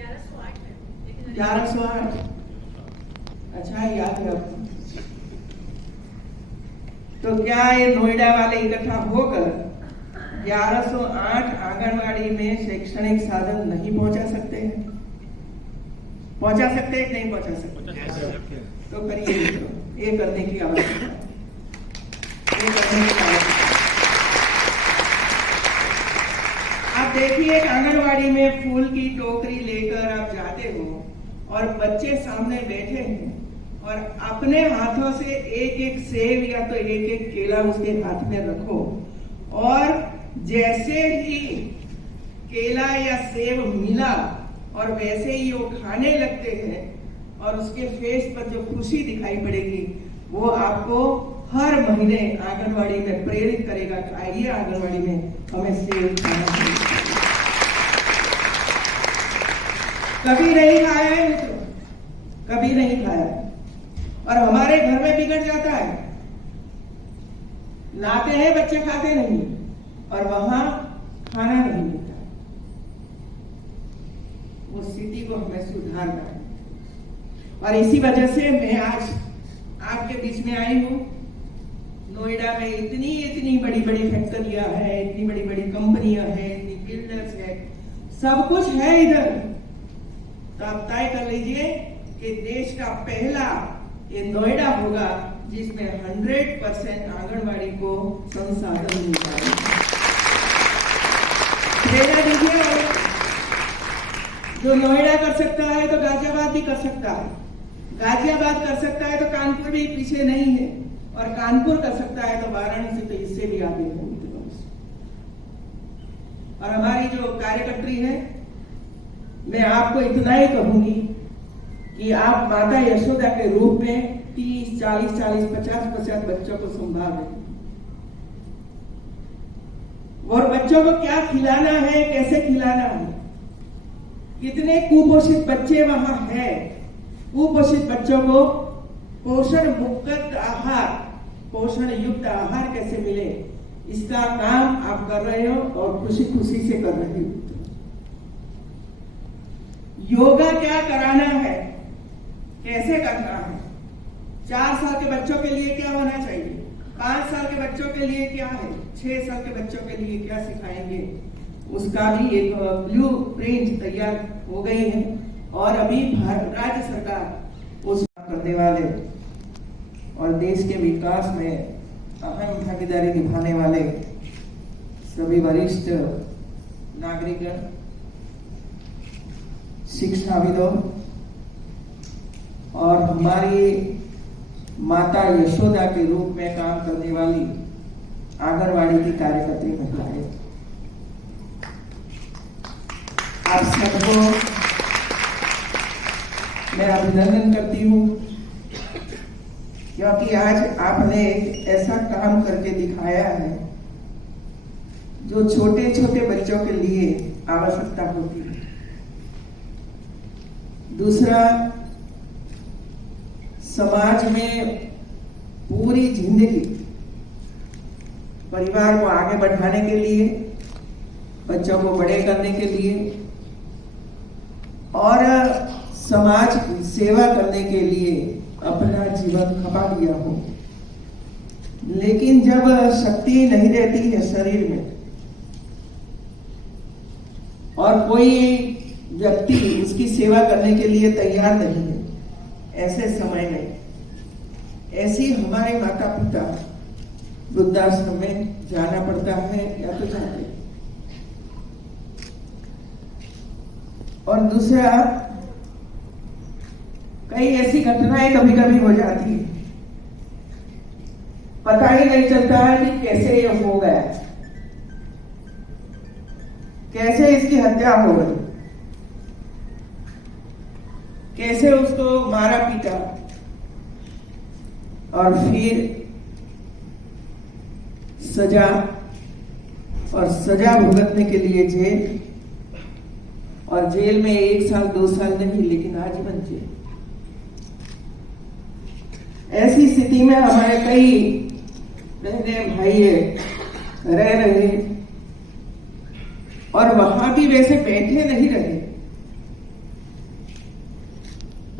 1108। अच्छा, याद है आपको। तो क्या ये नोएडा वाले इकट्ठा होकर 1108 आंगनवाड़ी में शैक्षणिक साधन नहीं पहुंचा सकते हैं? पहुंचा सकते हैं कि नहीं पहुंचा सकते? तो करिए मित्रों, ये करने की आवश्यकता है। आप देखिए, एक आंगनवाड़ी में फूल की टोकरी लेकर आप जाते हो और बच्चे सामने बैठे हैं और अपने हाथों से एक एक सेब या तो एक एक केला उसके हाथ में रखो और जैसे ही केला या सेब मिला और वैसे ही वो खाने लगते हैं और उसके फेस पर जो खुशी दिखाई पड़ेगी वो आपको हर महीने आंगनवाड़ी में प्रेरित करेगा कि आइए आंगनवाड़ी में हमें सेब खाना चाहिए। कभी नहीं खाया है मित्रों, कभी नहीं खाया और हमारे घर में बिगड़ जाता है। लाते हैं, बच्चे खाते नहीं और वहां खाना नहीं मिलता। वो स्थिति को हमें सुधारना है और इसी वजह से मैं आज आपके बीच में आई हूं। नोएडा में इतनी बड़ी बड़ी फैक्ट्रियां हैं, इतनी बड़ी बड़ी कंपनियां हैं, इतनी बिल्डर्स है, सब कुछ है इधर। तो आप तय कर लीजिए कि देश का पहला ये नोएडा होगा जिसमें 100% आंगनवाड़ी को संसाधन मिलता है। प्रेरणा दीजिए। जो नोएडा कर सकता है तो गाजियाबाद भी कर सकता है, गाजियाबाद कर सकता है तो कानपुर भी पीछे नहीं है और कानपुर कर सकता है तो वाराणसी तो इससे भी आगे है। और हमारी जो कार्यकर्त्री है, मैं आपको इतना ही कहूंगी कि आप माता यशोदा के रूप में 30, 40, 50 बच्चों को संभालें और बच्चों को क्या खिलाना है, कैसे खिलाना है। कितने कुपोषित बच्चे वहां हैं। कुपोषित बच्चों को पोषण मुक्त आहार, पोषण युक्त आहार कैसे मिले, इसका काम आप कर रहे हो और खुशी खुशी से कर रहे हो। योगा क्या कराना है, कैसे करना है, 4 साल के बच्चों के लिए क्या होना चाहिए, 5 साल के बच्चों के लिए क्या है, 6 साल के बच्चों के लिए क्या सिखाएंगे, उसका भी एक ब्लू प्रिंट तैयार हो गई है और अभी राज्य सरकार उस करने वाले और देश के विकास में अहम भागीदारी निभाने वाले सभी वरिष्ठ नागरिक, शिक्षाविदों और हमारी माता यशोदा के रूप में काम करने वाली आंगनवाड़ी की कार्यकर्त्री महिलाएं, आप सबको मैं अभिनंदन करती हूँ क्योंकि आज आपने एक ऐसा काम करके दिखाया है जो छोटे छोटे बच्चों के लिए आवश्यकता होती है। दूसरा, समाज में पूरी जिंदगी परिवार को आगे बढ़ाने के लिए, बच्चों को बड़े करने के लिए और समाज की सेवा करने के लिए अपना जीवन खपा दिया हो, लेकिन जब शक्ति नहीं रहती है शरीर में और कोई व्यक्ति उसकी सेवा करने के लिए तैयार नहीं है, ऐसे समय में ऐसी हमारे माता पिता वृद्धाश्रम में जाना पड़ता है या तो जाते। और दूसरा, कई ऐसी घटनाएं कभी कभी हो जाती है, पता ही नहीं चलता है कि कैसे ये हो गया, कैसे इसकी हत्या हो गई, कैसे उसको मारा पीटा और फिर सजा और सजा भुगतने के लिए जेल, और जेल में 1 साल 2 साल नहीं लेकिन आजीवन जेल। ऐसी स्थिति में हमारे कई बहने भाई रह रहे और वहां भी वैसे बैठे नहीं रहे,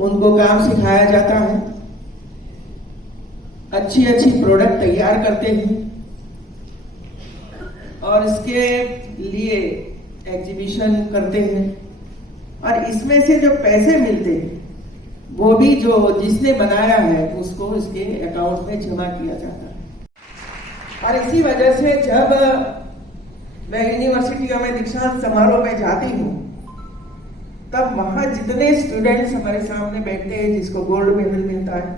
उनको काम सिखाया जाता है, अच्छी अच्छी प्रोडक्ट तैयार करते हैं और इसके लिए एग्जीबिशन करते हैं और इसमें से जो पैसे मिलते हैं वो भी जो जिसने बनाया है उसको इसके अकाउंट में जमा किया जाता है। और इसी वजह से जब मैं यूनिवर्सिटियों में दीक्षांत समारोह में जाती हूँ तब वहां जितने स्टूडेंट्स हमारे सामने बैठते हैं, जिसको गोल्ड मेडल मिलता है,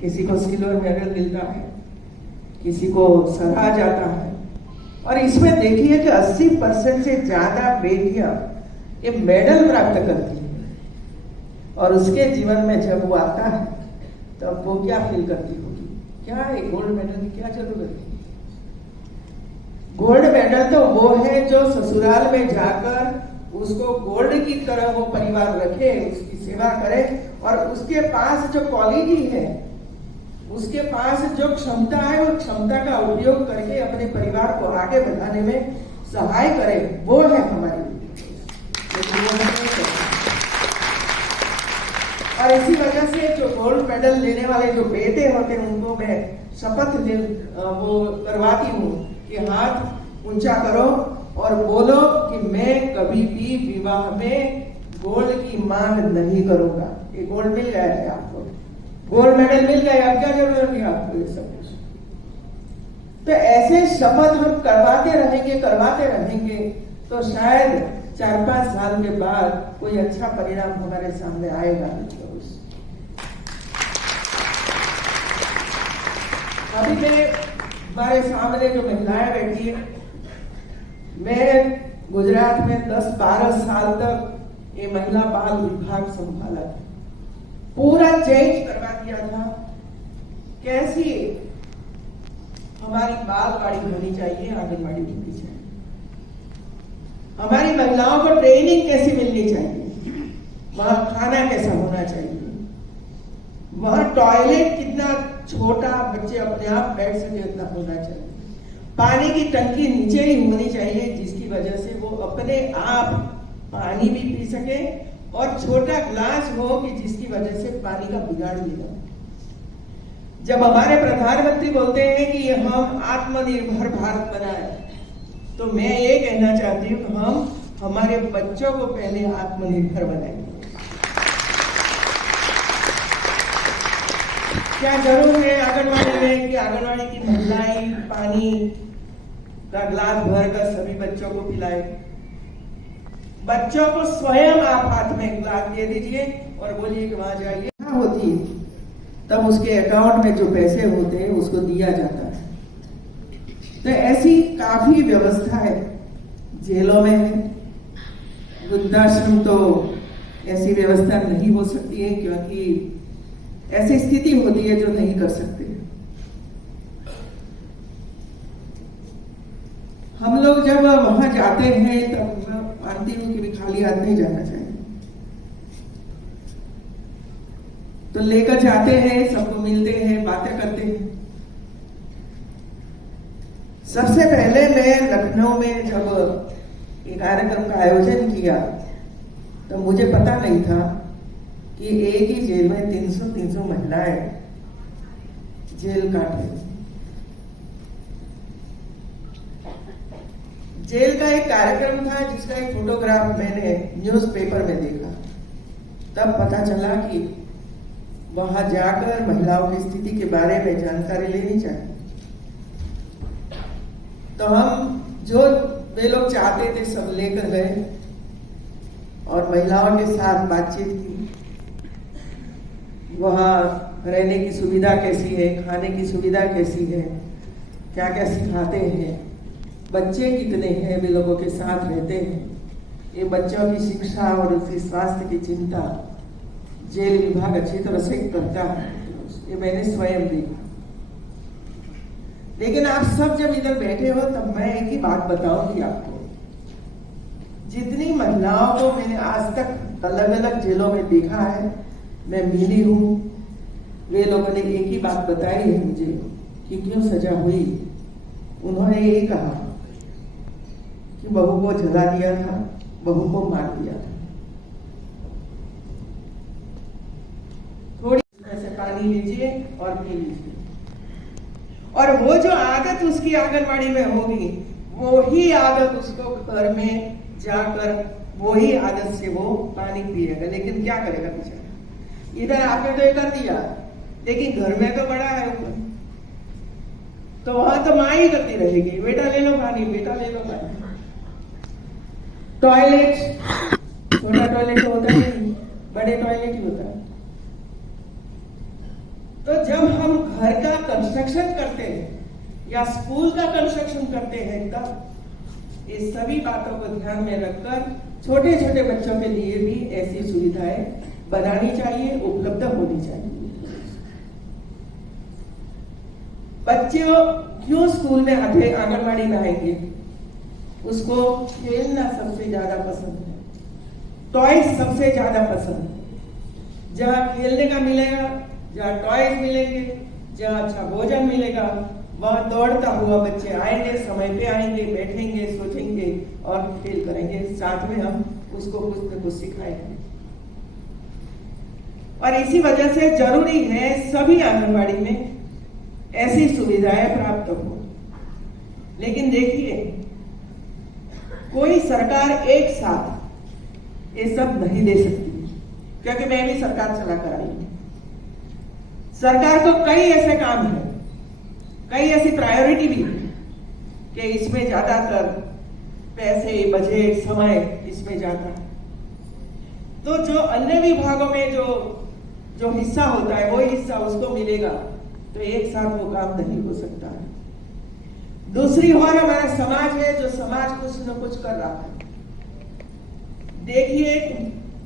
किसी को सिल्वर मेडल मिलता है, किसी को सराहा जाता है, और इसमें देखिए कि 80% से ज्यादा बेटियां ये मेडल प्राप्त करती हैं और उसके जीवन में जब वो आता है तब वो क्या फील करती होगी, क्या है गोल्ड मेडल की क्या जरूरत है। गोल्ड मेडल तो वो है जो ससुराल में जाकर उसको गोल्ड की तरह वो परिवार रखे, उसकी सेवा करे और उसके पास जो क्वालिटी है, उसके पास जो क्षमता है, वो क्षमता का उपयोग करके अपने परिवार को आगे बढ़ाने में सहाय करे, वो है हमारी। और इसी वजह से जो गोल्ड मेडल लेने वाले जो बेटे होते हैं उनको मैं शपथ वो करवाती हूँ कि हाथ ऊंचा करो और बोलो कि मैं कभी भी विवाह में गोल्ड की मांग नहीं करूंगा। ये गोल्ड मिल गया है आपको, गोल्ड मेडल मिल गया, अब क्या जरूरत है आपको ये सब कुछ। तो ऐसे शपथ हम करवाते रहेंगे तो शायद 4-5 साल के बाद कोई अच्छा परिणाम हमारे सामने आएगा। अभी में हमारे सामने जो महिलाएं बैठी है, मैं गुजरात में 10-12 साल तक ये महिला बाल विभाग संभाला था, पूरा चेंज करवा दिया था। कैसी हमारी बालवाड़ी होनी चाहिए, आंगनवाड़ी होनी चाहिए, हमारी महिलाओं को ट्रेनिंग कैसी मिलनी चाहिए, वहां खाना कैसा होना चाहिए, वहां टॉयलेट कितना छोटा बच्चे अपने आप बैठ सके उतना होना चाहिए, पानी की टंकी नीचे ही होनी चाहिए जिसकी वजह से वो अपने आप पानी भी पी सके और छोटा ग्लास हो कि जिसकी वजह से पानी का बिगाड़ नहीं हो। जब हमारे प्रधानमंत्री बोलते हैं कि हम आत्मनिर्भर भारत बनाए, तो मैं ये कहना चाहती हूँ हम हमारे बच्चों को पहले आत्मनिर्भर बनाएंगे। क्या जरूर है आंगनवाड़ी में कि आंगनवाड़ी की महिलाएं पानी का ग्लास भरकर सभी बच्चों को पिलाए। बच्चों को स्वयं आप हाथ में ग्लास दे दीजिए और बोलिए कि वहां जाइए। होती है तब उसके अकाउंट में जो पैसे होते हैं उसको दिया जाता है। तो ऐसी काफी व्यवस्था है, जेलों में है। वृद्धाश्रम तो ऐसी व्यवस्था नहीं हो सकती है क्योंकि ऐसी स्थिति होती है जो नहीं कर सकते। हम लोग जब वहां जाते हैं तब मैं मानती हूँ कि खाली हाथ नहीं जाना चाहिए, तो लेकर जाते हैं, सबको मिलते हैं, बातें करते हैं। सबसे पहले मैं लखनऊ में जब एक कार्यक्रम का आयोजन किया तो मुझे पता नहीं था कि एक ही जेल में 300 महिलाएं जेल काट रही। जेल का एक कार्यक्रम था जिसका एक फोटोग्राफ मैंने न्यूज़पेपर में देखा, तब पता चला कि वहां जाकर महिलाओं की स्थिति के बारे में जानकारी लेनी चाहिए। तो हम जो वे लोग चाहते थे सब लेकर गए और महिलाओं के साथ बातचीत की। वहाँ रहने की सुविधा कैसी है, खाने की सुविधा कैसी है, क्या क्या सिखाते हैं, बच्चे कितने हैं वे लोगों के साथ रहते हैं, ये बच्चों की शिक्षा और उसके स्वास्थ्य की चिंता जेल विभाग अच्छी तरह से करता है। ये मैंने स्वयं देखा। लेकिन आप सब जब इधर बैठे हो तब मैं एक ही बात बताऊंगी आपको, जितनी महिलाओं को मैंने आज तक अलग अलग जेलों में देखा है, मैं मिली हूँ, वे लोगों ने एक ही बात बताई है मुझे कि क्यों सजा हुई। उन्होंने यही कहा कि बहू को जला दिया था, बहू को मार दिया था। और खेली। और वो जो आदत उसकी आंगनबाड़ी में होगी, वो ही आदत उसको घर में जाकर वही आदत से वो पानी पिएगा। लेकिन क्या करेगा बेचारा, इधर आपने तो ये कर दिया, लेकिन घर में तो बड़ा है ऊपर, तो वहां तो माँ ही करती रहेगी, बेटा ले लो पानी, बेटा ले लो पानी। टॉयलेट, छोटा टॉयलेट होता नहीं, बड़े टॉयलेट ही होता है। तो जब हम घर का कंस्ट्रक्शन करते हैं या स्कूल का कंस्ट्रक्शन करते हैं, तब इस सभी बातों को ध्यान में रखकर छोटे छोटे बच्चों के लिए भी ऐसी सुविधाएं बनानी चाहिए, उपलब्ध होनी चाहिए। बच्चे क्यों स्कूल में आते, आंगनबाड़ी में आएंगे? उसको खेलना सबसे ज्यादा पसंद है, टॉयज सबसे ज्यादा पसंद है। जहां खेलने का मिलेगा, जहां टॉयज मिलेंगे, जहां अच्छा भोजन मिलेगा, वहां दौड़ता हुआ बच्चे आएंगे, समय पे आएंगे, बैठेंगे, सोचेंगे और खेल करेंगे। साथ में हम उसको कुछ न कुछ सिखाएंगे। और इसी वजह से जरूरी है सभी आंगनबाड़ी में ऐसी सुविधाएं प्राप्त हो। लेकिन देखिए, कोई सरकार एक साथ ये सब नहीं दे सकती, क्योंकि मैं भी सरकार चलाकर आई हूं। सरकार को कई ऐसे काम है, कई ऐसी प्रायोरिटी भी है कि इसमें ज्यादातर पैसे, बजट, समय इसमें जाता है। तो जो अन्य विभागों में जो हिस्सा होता है, वो हिस्सा उसको मिलेगा, तो एक साथ वो काम नहीं हो सकता है। दूसरी ओर हमारा समाज है, जो समाज कुछ न कुछ कर रहा है। देखिए,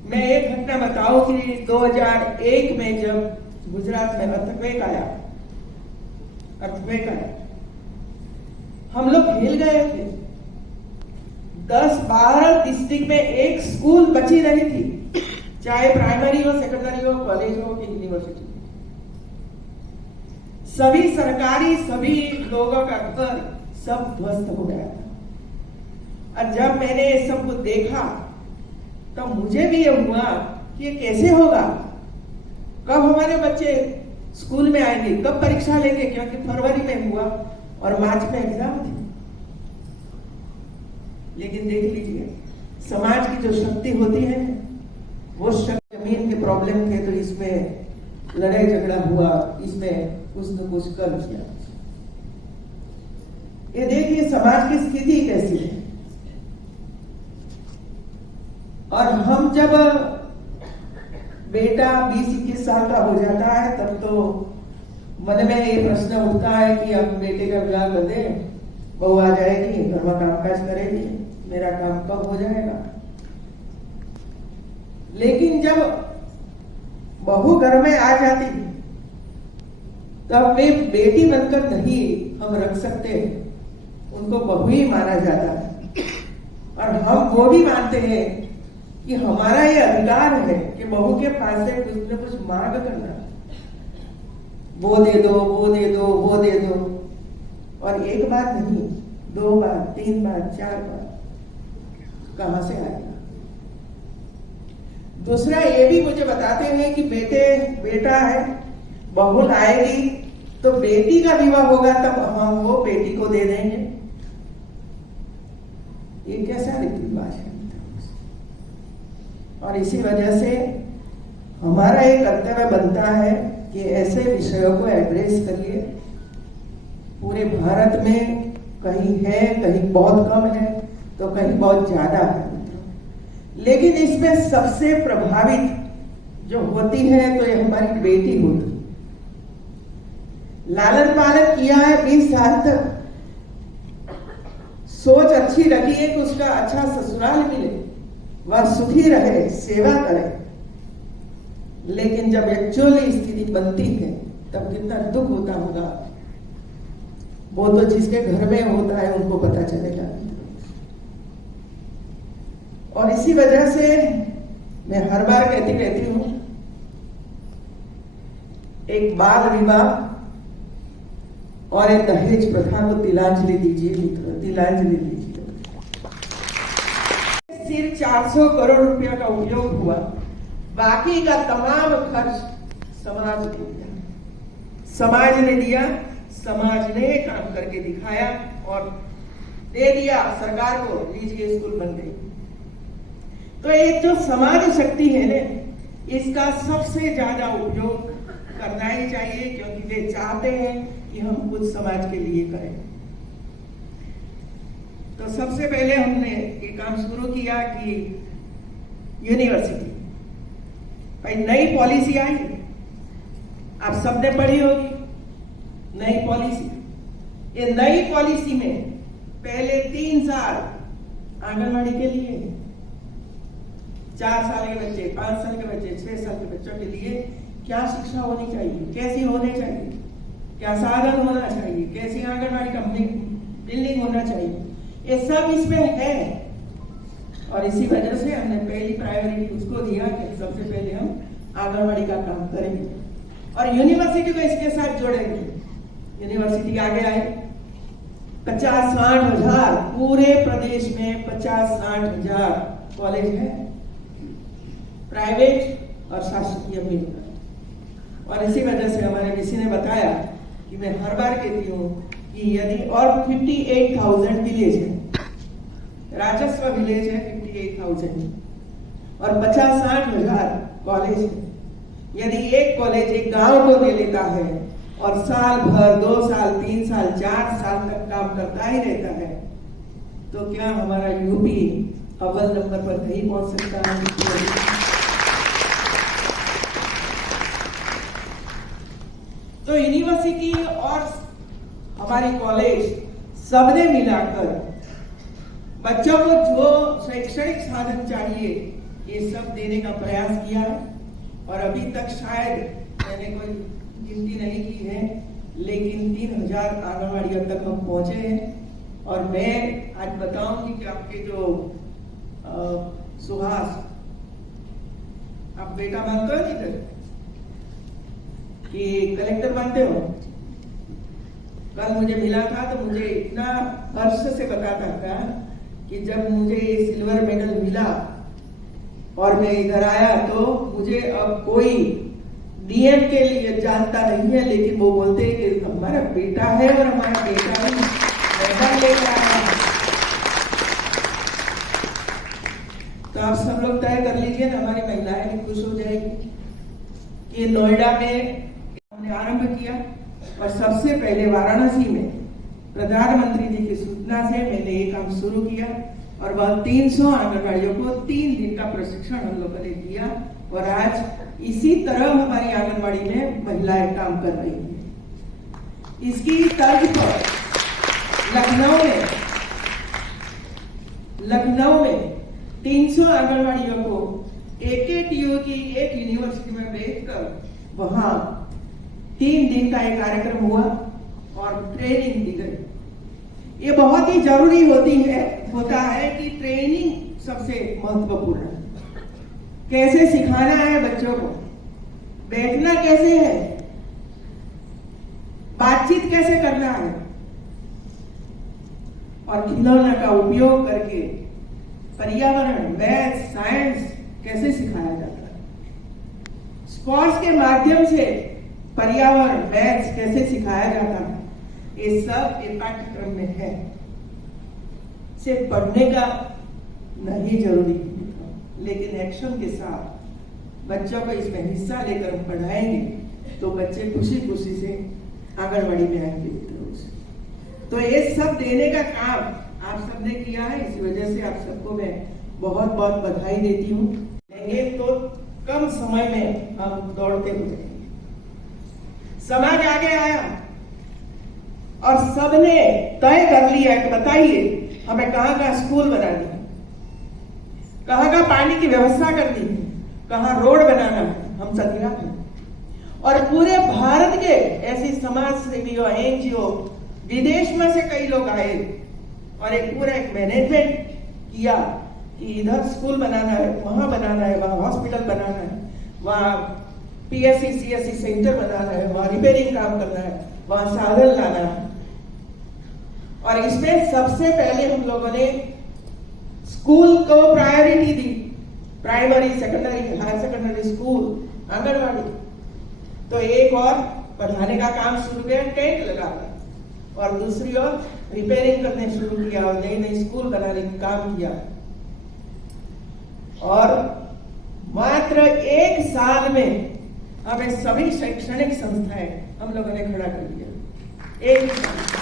मैं एक घटना बताऊं कि 2001 में जब गुजरात में अर्थक्वेक आया, हम लोग हिल गए थे। 10-12 डिस्ट्रिक्ट में एक स्कूल बची रही थी, चाहे प्राइमरी हो, सेकेंडरी हो, कॉलेज हो कि यूनिवर्सिटी। सभी सरकारी, सभी लोगों का घर सब ध्वस्त हो गया था। और जब मैंने ये सब कुछ देखा, तो मुझे भी ये हुआ कि ये कैसे होगा, कब हमारे बच्चे स्कूल में आएंगे, कब परीक्षा लेंगे, क्योंकि फरवरी में हुआ और मार्च में एग्जाम थी। लेकिन देख लीजिए, समाज की जो शक्ति होती है, वो शक्ति, जमीन के प्रॉब्लम थे तो इसमें लड़ाई झगड़ा हुआ, इसमें कुछ न कुछ कर किया। ये देखिए समाज की स्थिति कैसी है। और हम जब बेटा 20-21 साल का हो जाता है, तब तो मन में ये प्रश्न उठता है कि अब बेटे का विवाह कर दे, बहू आ जाएगी, घर में कामकाज करेगी, मेरा काम कब हो जाएगा। लेकिन जब बहू घर में आ जाती है, तब वे बेटी बनकर नहीं हम रख सकते, उनको बहू ही माना जाता है। और हम वो भी मानते हैं कि हमारा ये अधिकार है कि बहू के पास से कुछ न कुछ मांग करना, वो दे दो, वो दे दो, वो दे दो। और एक बार नहीं, 2 बार, 3 बार, 4 बार, कहां से आएगा। दूसरा ये भी मुझे बताते हैं कि बेटा है, बहू आएगी तो बेटी का विवाह होगा, तब हम वो बेटी को दे देंगे। ये कैसा रीति रिवाज है। और इसी वजह से हमारा एक कर्तव्य बनता है कि ऐसे विषयों को एड्रेस करिए। पूरे भारत में कहीं है, कहीं बहुत कम है, तो कहीं बहुत ज्यादा है। लेकिन इसमें सबसे प्रभावित जो होती है, तो ये हमारी बेटी होती है। लालन पालन किया है 20 साल तक, सोच अच्छी रखी है कि उसका अच्छा ससुराल मिले, वह सुखी रहे, सेवा करे। लेकिन जब एक्चुअली स्थिति बनती है, तब कितना दुख होता होगा, वो तो जिसके घर में होता है उनको पता चलेगा। और इसी वजह से मैं हर बार कहती रहती हूं, एक बाल विवाह और एक दहेज प्रथा को तिलांजलि दीजिए मित्र, तिलांजलि दीजिए। सिर्फ 400 करोड़ रुपया का उपयोग हुआ, बाकी का तमाम खर्च समाज ने किया। समाज ने दिया, समाज ने काम करके दिखाया और दे दिया सरकार को, लीजिए स्कूल बन गई। तो ये जो समाज शक्ति है ना, इसका सबसे ज्यादा उपयोग करना ही चाहिए, क्योंकि वे चाहते हैं कि हम कुछ समाज के लिए करें। तो सबसे पहले हमने ये काम शुरू किया कि यूनिवर्सिटी, भाई नई पॉलिसी आई, आप सबने पढ़ी होगी नई पॉलिसी। ये नई पॉलिसी में पहले 3 साल आंगनवाड़ी के लिए, 4 साल के बच्चे, 5 साल के बच्चे, 6 साल के बच्चों के लिए क्या शिक्षा होनी चाहिए, कैसी होनी चाहिए, क्या साधन होना चाहिए, कैसी आंगनवाड़ी का बिल्डिंग होना चाहिए, ये सब इसमें है। और इसी वजह से हमने पहली प्रायोरिटी उसको दिया कि सबसे पहले हम आंगनवाड़ी का काम करेंगे और यूनिवर्सिटी को इसके साथ जोड़ेंगे। यूनिवर्सिटी आगे आए, 50-60 हजार, पूरे प्रदेश में 50-60 हजार कॉलेज है, प्राइवेट और शासकीय मिलकर। और इसी वजह से हमारे वीसी ने बताया कि मैं हर बार कहती हूँ कि यदि और 58,000 विलेज है, राजस्व विलेज है 58,000 और 50-60 हजार कॉलेज है। यदि एक कॉलेज एक गांव को दे लेता है और साल भर, 2 साल, 3 साल, 4 साल तक काम करता ही रहता है, तो क्या हमारा यूपी अव्वल नंबर पर नहीं पहुंच सकता है? तो यूनिवर्सिटी और हमारे कॉलेज सबने मिलाकर बच्चों को जो शैक्षणिक साधन चाहिए ये सब देने का प्रयास किया है। और अभी तक शायद मैंने कोई गिनती नहीं की है, लेकिन 3,000 आंगनवाड़ियों तक हम पहुंचे हैं। और मैं आज बताऊंगी कि आपके जो सुहास, आप बेटा मानते हो इधर कि कलेक्टर मानते हो? कल मुझे मिला था तो मुझे इतना हर्ष से बताता था कि जब मुझे सिल्वर मेडल मिला और मैं इधर आया तो मुझे अब कोई डीएम के लिए जानता नहीं है, लेकिन वो बोलते हैं कि हमारा बेटा है और हमारा बेटा ही मेडल लेकर आया। तो आप सब लोग तय कर लीजिए ना, हमारी महिलाएं भी खुश हो जाएगी कि नोएडा में हमने आरंभ किया और सबसे पहले वाराणसी में प्रधानमंत्री जी की सूचना से मैंने ये काम शुरू किया और वह 300 आंगनबाड़ियों को 3 दिन का प्रशिक्षण हम लोगों ने दिया। और आज इसी तरह हमारी आंगनबाड़ी में महिलाएं काम कर रही हैं। इसकी तर्ज पर लखनऊ में 300 आंगनबाड़ियों को AKTU की एक यूनिवर्सिटी में भेजकर वहां 3 दिन का एक कार्यक्रम हुआ और ट्रेनिंग दी गई। ये बहुत ही जरूरी होता है कि ट्रेनिंग सबसे महत्वपूर्ण है। कैसे सिखाना है बच्चों को, बैठना कैसे है, बातचीत कैसे करना है और खिलौना का उपयोग करके पर्यावरण, मैथ, साइंस कैसे सिखाया जाता है, स्पोर्ट्स के माध्यम से पर्यावरण, मैथ्स कैसे सिखाया जाता है, ये सब एक पाठ्यक्रम में है। सिर्फ पढ़ने का नहीं जरूरी, लेकिन एक्शन के साथ बच्चों को इसमें हिस्सा लेकर हम पढ़ाएंगे तो बच्चे खुशी खुशी से आंगनबाड़ी में आएंगे। तो ये सब देने का काम आप सबने किया है, इसी वजह से आप सबको मैं बहुत बहुत बधाई देती हूँ। तो कम समय में हम दौड़ते हुए समाज आगे आया और सबने तय कर लिया कि बताइए हमें कहाँ स्कूल बनानी है, कहाँ पानी की व्यवस्था करनी है, कहाँ रोड बनाना है, हम सदिया हैं। और पूरे भारत के ऐसी समाज सेवी और NGO, विदेश में से कई लोग आए और एक पूरा एक मैनेजमेंट किया कि इधर स्कूल बनाना है, वहां बनाना है, वहां हॉस्पिटल बनाना है, वहां PSC CSC सेंटर बनाना है, वहां रिपेयरिंग काम करना है, वहां साधन लाना है। और इसमें सबसे पहले हम लोगों ने स्कूल को प्रायोरिटी दी, primary, secondary, higher secondary school, anganwadi. तो एक और पढ़ाने का काम शुरू किया, टेंट लगाकर, और दूसरी ओर रिपेयरिंग करने शुरू किया और नई नई स्कूल बनाने का काम किया। और मात्र 1 साल में अब सभी शैक्षणिक संस्थाएं हम लोगों ने खड़ा कर दिया, 1 साल।